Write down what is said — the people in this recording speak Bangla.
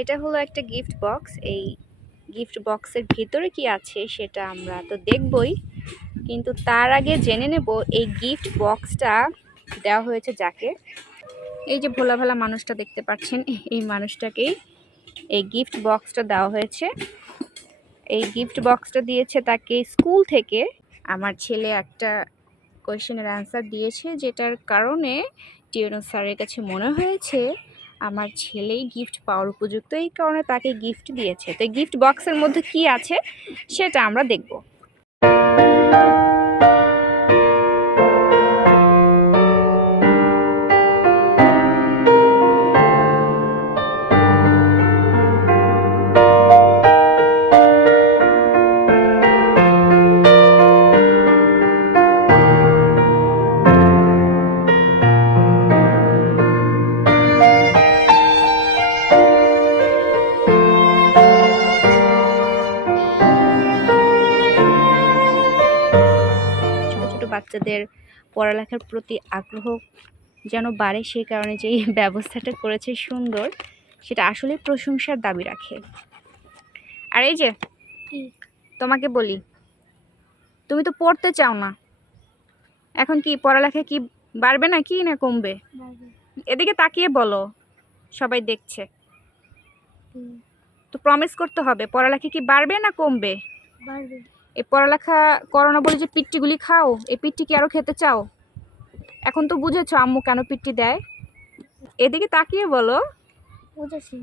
এটা হলো একটা গিফট বক্স এই গিফট বক্সের ভিতরে কি আছে সেটা আমরা তো দেখবই। কিন্তু তার আগে জেনে নেব, এই গিফট বক্সটা দেওয়া হয়েছে যাকে? এই যে ভোলা ভালা মানুষটা দেখতে পাচ্ছেন, এই মানুষটাকেই এই গিফট বক্সটা দেওয়া হয়েছে। এই গিফট বক্সটা দিয়েছে তাকে স্কুল থেকে। আমার ছেলে একটা কোয়েশ্চেনের অ্যান্সার দিয়েছে, যেটার কারণে টিউনো স্যারের কাছে মনে হয়েছে আমার ছেলেই গিফট পাওয়ার উপযুক্ত, এই কারণে তাকে গিফট দিয়েছে। তো গিফট বক্সের মধ্যে কি আছে, সেটা আমরা দেখব। বাচ্চাদের পড়ালেখার প্রতি আগ্রহ যেন বাড়ে সেই কারণে যে এই ব্যবস্থাটা করেছে সুন্দর সেটা আসলে প্রশংসার দাবি রাখে। আর এই যে তোমাকে বলি তুমি তো পড়তে চাও না। এখন কি পড়ালেখা কি বাড়বে না কি না কমবে? এদিকে তাকিয়ে বলো সবাই দেখছে। তো প্রমিস করতে হবে পড়ালেখা কি বাড়বে না কমবে? বাড়বে। এই পড়ালেখা করোনা বলে যে পিট্টিগুলি খাও, এই পিট্টি কি আরও খেতে চাও? এখন তো বুঝেছ আম্মু কেন পিট্টি দেয়? এদিকে তাকিয়ে বলো। বুঝেছি।